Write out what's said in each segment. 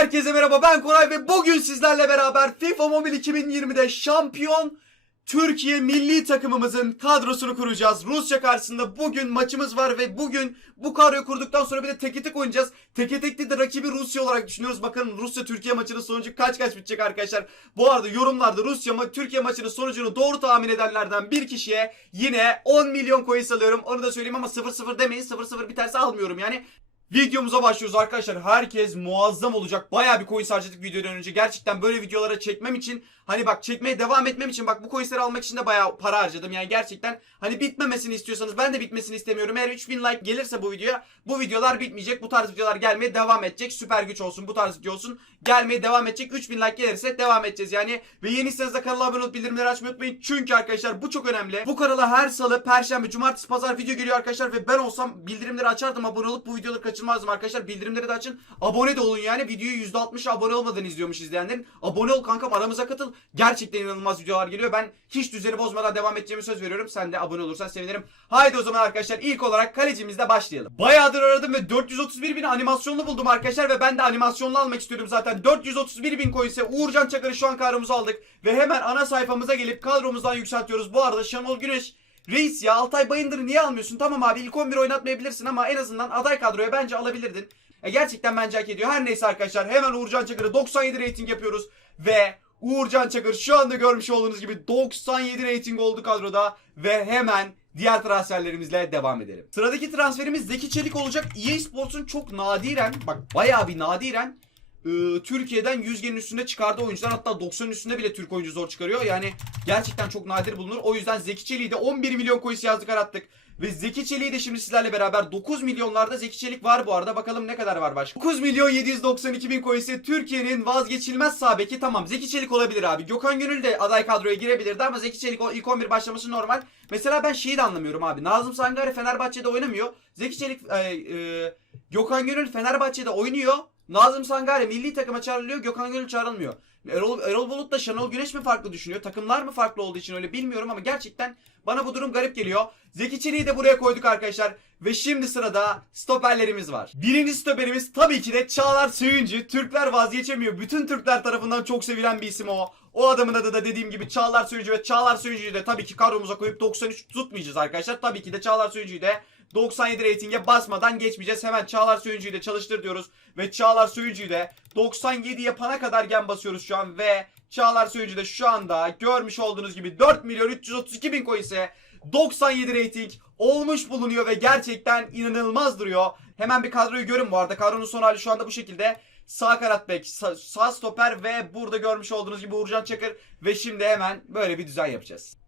Herkese merhaba ben Koray ve bugün sizlerle beraber FIFA Mobile 2020'de şampiyon Türkiye milli takımımızın kadrosunu kuracağız. Rusya karşısında bugün maçımız var ve bugün bu kadroyu kurduktan sonra bir de teke tek oynayacağız. Teke tekli de rakibi Rusya olarak düşünüyoruz. Bakalım Rusya Türkiye maçının sonucu kaç kaç bitecek arkadaşlar. Bu arada yorumlarda Rusya ma Türkiye maçının sonucunu doğru tahmin edenlerden bir kişiye yine 10 milyon coin alıyorum. Onu da söyleyeyim ama 0-0 demeyin. 0-0 biterse almıyorum yani. Videomuza başlıyoruz arkadaşlar. Herkes muazzam olacak. Bayağı bir coin harcadık videodan önce. Gerçekten böyle videolara çekmem için hani bak çekmeye devam etmem için bak bu coinleri almak için de bayağı para harcadım. Yani gerçekten hani bitmemesini istiyorsanız ben de bitmesini istemiyorum. Eğer 3000 like gelirse bu videoya bu videolar bitmeyecek. Bu tarz videolar gelmeye devam edecek. Süper güç olsun bu tarz video olsun. Gelmeye devam edecek. 3000 like gelirse devam edeceğiz yani. Ve yeniyseniz de kanala abone olup bildirimleri açmayı unutmayın. Çünkü arkadaşlar bu çok önemli. Bu kanala her salı, perşembe, cumartesi, pazar video geliyor arkadaşlar. Ve ben olsam bildirimleri açardım. Abone olup bu videoları kaçırmazdım arkadaşlar. Bildirimleri de açın. Abone de olun yani. Videoyu %60 abone olmadan izliyormuş izleyenlerin. Abone ol kankam aramıza katıl. Gerçekten inanılmaz videolar geliyor. Ben hiç düzeni bozmadan devam edeceğimi söz veriyorum. Sen de abone olursan sevinirim. Haydi o zaman arkadaşlar ilk olarak kalecimizle başlayalım. Bayağıdır aradım ve 431 bin animasyonlu buldum arkadaşlar ve ben de animasyonlu almak istiyorum zaten. 431 bin coin ise Uğurcan Çakır'ı şu an kadromuza aldık. Ve hemen ana sayfamıza gelip kadromuzdan yükseltiyoruz. Bu arada Şenol Güneş Reis ya Altay Bayındır'ı niye almıyorsun? Tamam abi ilk 11 oynatmayabilirsin ama en azından aday kadroya bence alabilirdin. E, gerçekten bence hak ediyor. Her neyse arkadaşlar hemen Uğurcan Çakır'ı 97 rating yapıyoruz. Ve Uğurcan Çakır şu anda görmüş olduğunuz gibi 97 rating oldu kadroda. Ve hemen diğer transferlerimizle devam edelim. Sıradaki transferimiz Zeki Çelik olacak. EA Sports'un çok nadiren bak bayağı bir nadiren e, Türkiye'den 100 üstünde çıkardığı oyuncular hatta 90'ın üstünde bile Türk oyuncu zor çıkarıyor. Yani gerçekten çok nadir bulunur. O yüzden Zeki Çelik'i de 11 milyon coins yazdık arattık. Ve Zeki Çelik'i de şimdi sizlerle beraber 9 milyonlarda Zeki Çelik var bu arada. Bakalım ne kadar var başka. 9 milyon 792 bin coins'i Türkiye'nin vazgeçilmez sağ beki. Tamam Zeki Çelik olabilir abi. Gökhan Gönül de aday kadroya girebilirdi ama Zeki Çelik ilk 11 başlaması normal. Mesela ben şeyi de anlamıyorum abi. Nazım Sangare Fenerbahçe'de oynamıyor. Zeki Çelik e, e, Gökhan Gönül Fenerbahçe'de oynuyor. Nazım Sangare milli takıma çağrılıyor. Gökhan Gönül çağrılmıyor. Erol, Erol Bulut da Şenol Güneş mi farklı düşünüyor? Takımlar mı farklı olduğu için öyle bilmiyorum ama gerçekten bana bu durum garip geliyor. Zeki Çelik'i de buraya koyduk arkadaşlar. Ve şimdi sırada stoperlerimiz var. Birinci stoperimiz tabii ki de Çağlar Söyüncü. Türkler vazgeçemiyor. Bütün Türkler tarafından çok sevilen bir isim o. O adamın adı da dediğim gibi Çağlar Söyüncü ve Çağlar Söyüncü'yü de tabii ki kadromuza koyup 93 tutmayacağız arkadaşlar. Tabii ki de Çağlar Söyüncü'yü de 97 reytinge basmadan geçmeyeceğiz. Hemen Çağlar Söyüncü'yü de çalıştır diyoruz. Ve Çağlar Söyüncü'yü de 97 yapana kadar gen basıyoruz şu an. Ve Çağlar Söyüncü de şu anda görmüş olduğunuz gibi 4 milyon 332 bin coin ise 97 reyting olmuş bulunuyor ve gerçekten inanılmaz duruyor. Hemen bir kadroyu görün bu arada. Kadronun son hali şu anda bu şekilde. Sağ kanat sağ, sağ stoper ve burada görmüş olduğunuz gibi Uğurcan Çakır. Ve şimdi hemen böyle bir düzen yapacağız.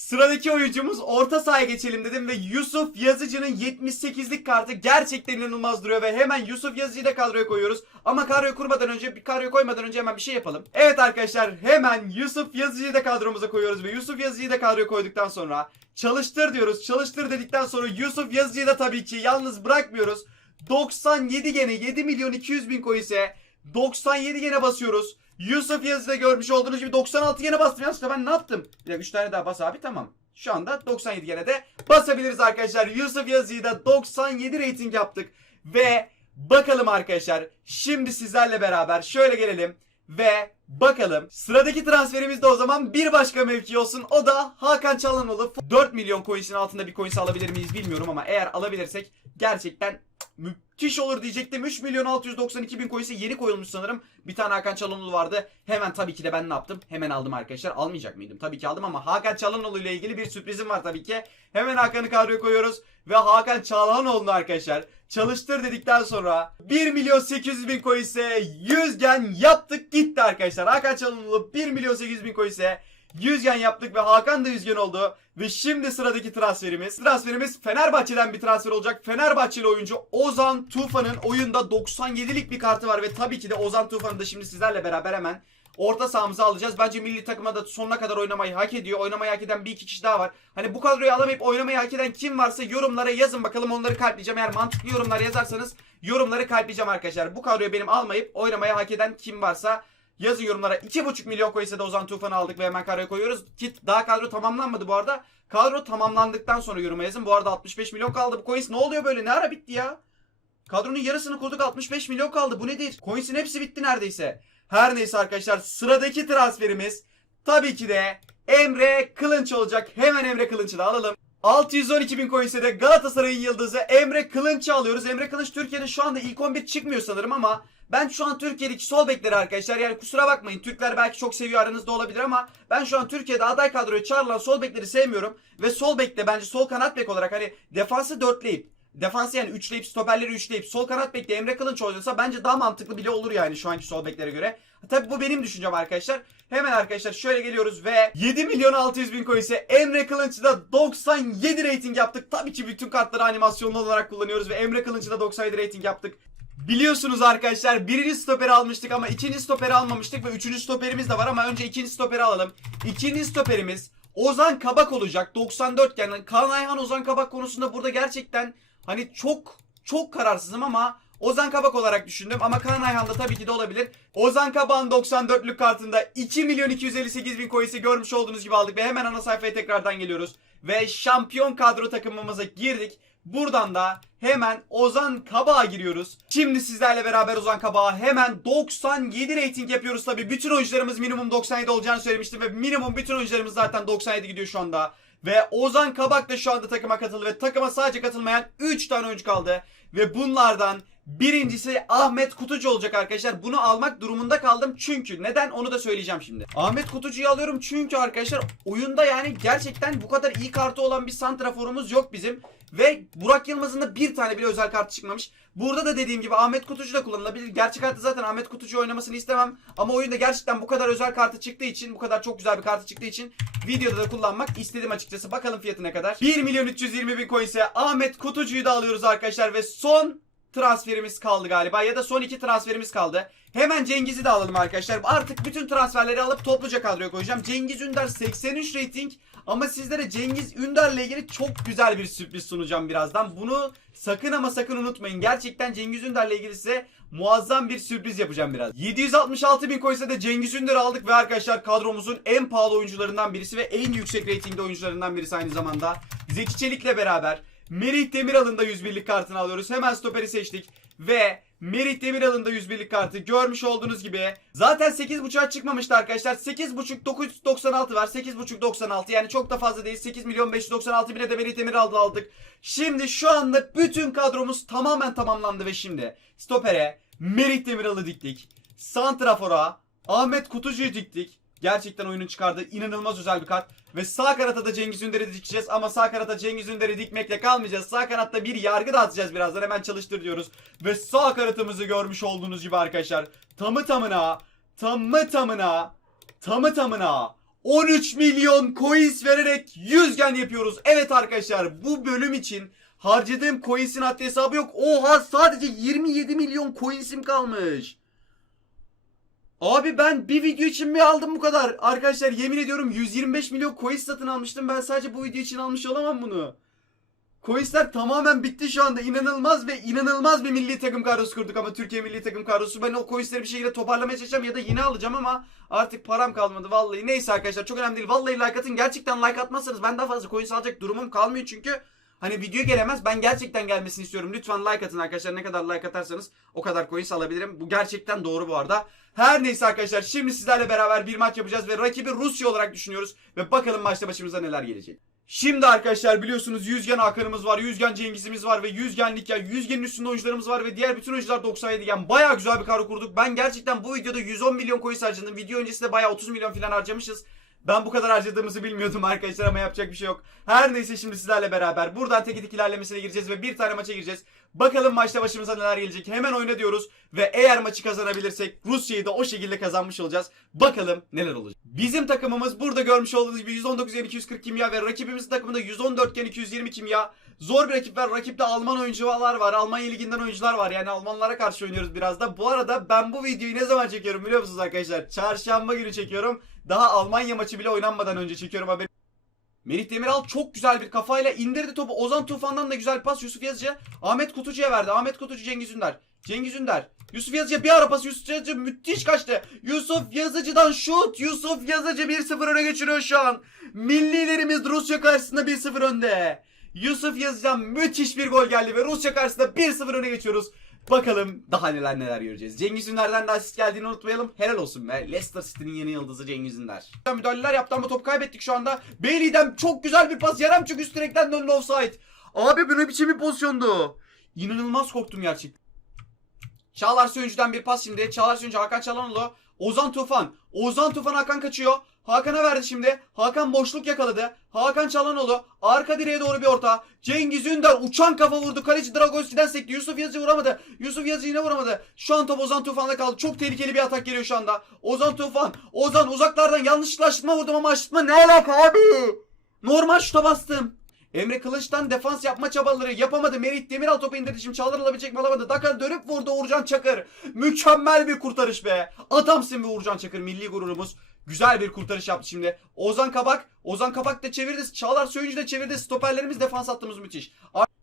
Sıradaki oyuncumuz orta sahaya geçelim dedim ve Yusuf Yazıcı'nın 78'lik kartı gerçekten inanılmaz duruyor ve hemen Yusuf Yazıcı'yı da kadroya koyuyoruz. Ama kadroya kurmadan önce, bir kadroya koymadan önce hemen bir şey yapalım. Evet arkadaşlar hemen Yusuf Yazıcı'yı da kadromuza koyuyoruz ve Yusuf Yazıcı'yı da kadroya koyduktan sonra çalıştır diyoruz. Çalıştır dedikten sonra Yusuf Yazıcı'yı da tabii ki yalnız bırakmıyoruz. 97 gene 7 milyon 200 bin coin ise 97 gene basıyoruz. Yusuf Yazı'da görmüş olduğunuz gibi 96 gene bastım. Aslında ben ne yaptım? Bir dakika 3 tane daha bas abi tamam. Şu anda 97 gene de basabiliriz arkadaşlar. Yusuf Yazı'yı da 97 rating yaptık. Ve bakalım arkadaşlar. Şimdi sizlerle beraber şöyle gelelim. Ve bakalım. Sıradaki transferimiz de o zaman bir başka mevki olsun. O da Hakan Çalhanoğlu. 4 milyon coins'in altında bir coins alabilir miyiz bilmiyorum ama eğer alabilirsek gerçekten müthiş olur diyecektim. 3 milyon 692 bin coins'e yeni koyulmuş sanırım. Bir tane Hakan Çalhanoğlu vardı. Hemen tabii ki de ben ne yaptım? Hemen aldım arkadaşlar. Almayacak mıydım? Tabii ki aldım ama Hakan Çalhanoğlu ile ilgili bir sürprizim var tabii ki. Hemen Hakan'ı kadroya koyuyoruz. Ve Hakan Çalhanoğlu'nu arkadaşlar çalıştır dedikten sonra 1 milyon 800 bin coins'e 100 gen yaptık gitti arkadaşlar. Hakan Çalhanoğlu 1 milyon 800 bin coins'e 100 gen yaptık ve Hakan da 100 gen oldu. Ve şimdi sıradaki transferimiz. Transferimiz Fenerbahçe'den bir transfer olacak. Fenerbahçeli oyuncu Ozan Tufan'ın oyunda 97'lik bir kartı var. Ve tabii ki de Ozan Tufan'ı da şimdi sizlerle beraber hemen orta sahamıza alacağız. Bence milli takıma da sonuna kadar oynamayı hak ediyor. Oynamayı hak eden bir iki kişi daha var. Hani bu kadroyu alamayıp oynamayı hak eden kim varsa yorumlara yazın bakalım onları kalpleyeceğim. Eğer mantıklı yorumlar yazarsanız yorumları kalpleyeceğim arkadaşlar. Bu kadroyu benim almayıp oynamayı hak eden kim varsa Yazın yorumlara 2,5 milyon coins'e de Ozan Tufan'ı aldık ve hemen kadroya koyuyoruz. Ki daha kadro tamamlanmadı bu arada. Kadro tamamlandıktan sonra yoruma yazın. Bu arada 65 milyon kaldı. Bu coins ne oluyor böyle? Ne ara bitti ya? Kadronun yarısını kurduk 65 milyon kaldı. Bu nedir? Coins'in hepsi bitti neredeyse. Her neyse arkadaşlar sıradaki transferimiz tabii ki de Emre Kılınç olacak. Hemen Emre Kılınç'ı da alalım. 612 bin coins'e de Galatasaray'ın yıldızı Emre Kılınç'ı alıyoruz. Emre Kılınç Türkiye'de şu anda ilk 11 çıkmıyor sanırım ama ben şu an Türkiye'deki sol bekleri arkadaşlar yani kusura bakmayın Türkler belki çok seviyor aranızda olabilir ama ben şu an Türkiye'de aday kadroya çağrılan sol bekleri sevmiyorum ve sol bekle bence sol kanat bek olarak hani defansı dörtleyip defansı yani üçleyip stoperleri üçleyip sol kanat bekle Emre Kılınç oynasa bence daha mantıklı bile olur yani şu anki sol beklere göre. Tabi bu benim düşüncem arkadaşlar. Hemen arkadaşlar şöyle geliyoruz ve 7 milyon 600 bin coin ise Emre Kılınç'ı da 97 rating yaptık. Tabii ki bütün kartları animasyonlu olarak kullanıyoruz ve Emre Kılınç'ı da 97 rating yaptık. Biliyorsunuz arkadaşlar birinci stoperi almıştık ama ikinci stoperi almamıştık ve üçüncü stoperimiz de var ama önce ikinci stoperi alalım. İkinci stoperimiz Ozan Kabak olacak 94 yani Kaan Ayhan Ozan Kabak konusunda burada gerçekten hani çok çok kararsızım ama Ozan Kabak olarak düşündüm ama Kaan Ayhan da tabii ki de olabilir. Ozan Kabak'ın 94'lük kartında 2 milyon 258 bin coins'i görmüş olduğunuz gibi aldık ve hemen ana sayfaya tekrardan geliyoruz. Ve şampiyon kadro takımımıza girdik. Buradan da hemen Ozan Kabak'a giriyoruz. Şimdi sizlerle beraber Ozan Kabak'a hemen 97 rating yapıyoruz tabii. Bütün oyuncularımız minimum 97 olacağını söylemiştim ve minimum bütün oyuncularımız zaten 97 gidiyor şu anda. Ve Ozan Kabak da şu anda takıma katıldı ve takıma sadece katılmayan 3 tane oyuncu kaldı. Ve bunlardan birincisi Ahmet Kutucu olacak arkadaşlar. Bunu almak durumunda kaldım çünkü neden onu da söyleyeceğim şimdi. Ahmet Kutucu'yu alıyorum çünkü arkadaşlar oyunda yani gerçekten bu kadar iyi kartı olan bir santraforumuz yok bizim. Ve Burak Yılmaz'ın da bir tane bile özel kartı çıkmamış. Burada da dediğim gibi Ahmet Kutucu da kullanılabilir. Gerçek hayatta zaten Ahmet Kutucu oynamasını istemem. Ama oyunda gerçekten bu kadar özel kartı çıktığı için, bu kadar çok güzel bir kartı çıktığı için videoda da kullanmak istedim açıkçası. Bakalım fiyatı ne kadar. 1 milyon 320 bin coin ise Ahmet Kutucu'yu da alıyoruz arkadaşlar ve son transferimiz kaldı galiba ya da son iki transferimiz kaldı. Hemen Cengiz'i de alalım arkadaşlar. Artık bütün transferleri alıp topluca kadroya koyacağım. Cengiz Ünder 83 rating ama sizlere Cengiz Ünder'le ilgili çok güzel bir sürpriz sunacağım birazdan. Bunu sakın ama sakın unutmayın. Gerçekten Cengiz Ünder'le ilgili size muazzam bir sürpriz yapacağım biraz. 766 bin koysa da Cengiz Ünder'i aldık ve arkadaşlar kadromuzun en pahalı oyuncularından birisi ve en yüksek ratingde oyuncularından birisi aynı zamanda. Zeki Çelik'le beraber Merih Demiral'ın da 101'lik kartını alıyoruz. Hemen stoperi seçtik ve Merih Demiral'ın da 101'lik kartı görmüş olduğunuz gibi. Zaten 8.5'a çıkmamıştı arkadaşlar. 8.5 996 var. 8.5 96 yani çok da fazla değil. 8 milyon 596 bine de Merih Demiral'da aldık. Şimdi şu anda bütün kadromuz tamamen tamamlandı ve şimdi stopere Merih Demiral'ı diktik. Santrafor'a Ahmet Kutucu'yu diktik. Gerçekten oyunun çıkardığı inanılmaz özel bir kart. Ve sağ kanata da Cengiz Ünder'i dikeceğiz. Ama sağ kanata Cengiz Ünder'i dikmekle kalmayacağız. Sağ kanatta bir yargı da atacağız birazdan. Hemen çalıştır diyoruz. Ve sağ kanatımızı görmüş olduğunuz gibi arkadaşlar. Tamı tamına, tamı tamına, tamı tamına 13 milyon coins vererek 100 gen yapıyoruz. Evet arkadaşlar bu bölüm için harcadığım coins'in haddi hesabı yok. Oha sadece 27 milyon coins'im kalmış. Abi ben bir video için mi aldım bu kadar? Arkadaşlar yemin ediyorum 125 milyon coins satın almıştım. Ben sadece bu video için almış olamam bunu. Coinsler tamamen bitti şu anda. İnanılmaz ve inanılmaz bir milli takım kadrosu kurduk ama Türkiye milli takım kadrosu. Ben o coinsleri bir şekilde toparlamaya çalışacağım ya da yine alacağım ama artık param kalmadı vallahi. Neyse arkadaşlar çok önemli değil. Vallahi like atın. Gerçekten like atmazsanız ben daha fazla coins alacak durumum kalmıyor çünkü Hani video gelemez. Ben gerçekten gelmesini istiyorum. Lütfen like atın arkadaşlar. Ne kadar like atarsanız o kadar coins alabilirim. Bu gerçekten doğru bu arada. Her neyse arkadaşlar şimdi sizlerle beraber bir maç yapacağız ve rakibi Rusya olarak düşünüyoruz. Ve bakalım maçta başımıza neler gelecek. Şimdi arkadaşlar biliyorsunuz Yüzgen Hakan'ımız var, Yüzgen Cengiz'imiz var ve Yüzgenlik ya Yüzgen'in üstünde oyuncularımız var ve diğer bütün oyuncular 97 gen. Bayağı güzel bir kadro kurduk. Ben gerçekten bu videoda 110 milyon coins harcadım. Video öncesinde bayağı 30 milyon falan harcamışız. Ben bu kadar harcadığımızı bilmiyordum arkadaşlar ama yapacak bir şey yok. Her neyse şimdi sizlerle beraber buradan tek tek ilerlemesine gireceğiz ve bir tane maça gireceğiz. Bakalım maçta başımıza neler gelecek. Hemen oyna diyoruz ve eğer maçı kazanabilirsek Rusya'yı da o şekilde kazanmış olacağız. Bakalım neler olacak. Bizim takımımız burada görmüş olduğunuz gibi 119 gen 240 kimya ve rakibimizin takımında 114 gen 220 kimya. Zor bir rakip var. Rakipte Alman oyuncular var. Almanya liginden oyuncular var. Yani Almanlara karşı oynuyoruz biraz da. Bu arada ben bu videoyu ne zaman çekiyorum biliyor musunuz arkadaşlar? Çarşamba günü çekiyorum. Daha Almanya maçı bile oynanmadan önce çekiyorum haberi. Merih Demiral çok güzel bir kafayla indirdi topu. Ozan Tufan'dan da güzel pas Yusuf Yazıcı. Ahmet Kutucu'ya verdi. Ahmet Kutucu Cengiz Ünder. Cengiz Ünder. Yusuf Yazıcı'ya bir ara pas. Yusuf Yazıcı müthiş kaçtı. Yusuf Yazıcı'dan şut. Yusuf Yazıcı 1-0 öne geçiriyor şu an. Millilerimiz Rusya karşısında 1-0 önde. Yusuf Yazıcı'dan müthiş bir gol geldi ve Rusya karşısında 1-0 öne geçiyoruz. Bakalım daha neler neler göreceğiz. Cengiz Ünder'den de asist geldiğini unutmayalım. Helal olsun be. Leicester City'nin yeni yıldızı Cengiz Ünder. Müdahaleler yaptı ama top kaybettik şu anda. Bailey'den çok güzel bir pas. Yaremçuk üst direkten döndü offside. Abi bu ne biçim bir pozisyondu. İnanılmaz korktum gerçekten. Çağlar Söyüncü'den bir pas şimdi. Çağlar Söyüncü Hakan Çalhanoğlu. Ozan Tufan. Ozan Tufan Hakan kaçıyor. Hakan'a verdi şimdi. Hakan boşluk yakaladı. Hakan Çalhanoğlu. Arka direğe doğru bir orta. Cengiz Ünder uçan kafa vurdu. Kaleci Dragoschi'den sekti. Yusuf Yazıcı vuramadı. Yusuf Yazıcı yine vuramadı. Şu an top Ozan Tufan'da kaldı. Çok tehlikeli bir atak geliyor şu anda. Ozan Tufan. Ozan uzaklardan yanlışlıkla aşırtma vurdum ama aşırtma ne alaka abi? Normal şuta bastım. Emre Kılıç'tan defans yapma çabaları yapamadı. Merit Demiral topu indirdi. Şimdi Çağlar alabilecek mi alamadı. Dakar dönüp vurdu Uğurcan Çakır. Mükemmel bir kurtarış be. Adamsın be Uğurcan Çakır. Milli gururumuz. Güzel bir kurtarış yaptı şimdi. Ozan Kabak. Ozan Kabak da çevirdi. Çağlar Söyüncü de çevirdi. Stoperlerimiz defans hattımız müthiş.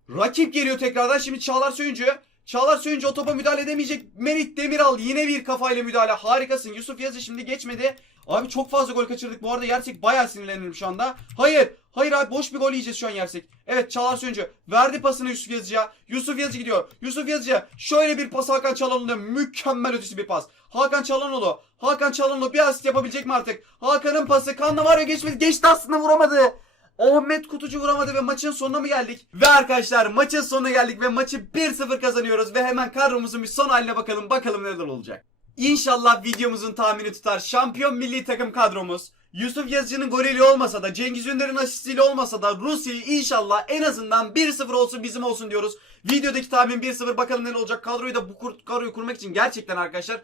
Rakip geliyor tekrardan. Şimdi Çağlar Söyüncü. Çağlar Söyüncü o topa müdahale edemeyecek. Merit Demiral yine bir kafayla müdahale. Harikasın. Yusuf Yazıcı şimdi geçmedi. Abi çok fazla gol kaçırdık. Bu arada Yersek bayağı sinirlenirim şu anda. Hayır. Hayır abi boş bir gol yiyeceğiz şu an Yersek. Evet Çağlar Söyüncü. Verdi pasını Yusuf Yazıcı'ya. Yusuf Yazıcı gidiyor. Yusuf Yazıcı. Şöyle bir pas Hakan Çalhanoğlu'na. Mükemmel ötesi bir pas. Hakan Çalhanoğlu. Hakan Çalhanoğlu bir asist yapabilecek mi artık? Hakan'ın pası. Kanla var ya geçmedi. Geçti aslında vuramadı. Ahmet Kutucu vuramadı ve maçın sonuna mı geldik? Ve arkadaşlar maçın sonuna geldik ve maçı 1-0 kazanıyoruz ve hemen kadromuzun bir son haline bakalım. Bakalım neler olacak. İnşallah videomuzun tahmini tutar. Şampiyon milli takım kadromuz. Yusuf Yazıcı'nın golüyle olmasa da Cengiz Ünder'in asistiyle olmasa da Rusya'yı inşallah en azından 1-0 olsun bizim olsun diyoruz. Videodaki tahmin 1-0 bakalım ne olacak. Kadroyu da bu kadroyu kurmak için gerçekten arkadaşlar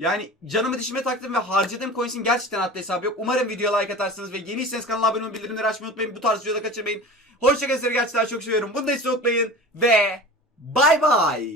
yani canımı dişime taktım ve harcadığım coins'in gerçekten hatta hesabı yok. Umarım videoya like atarsınız ve yeniyseniz kanala abone olmayı, bildirimleri açmayı unutmayın. Bu tarz videoda kaçırmayın. Hoşçakalın sizleri gerçekten çok seviyorum. Bunu da hiç unutmayın ve bay bay.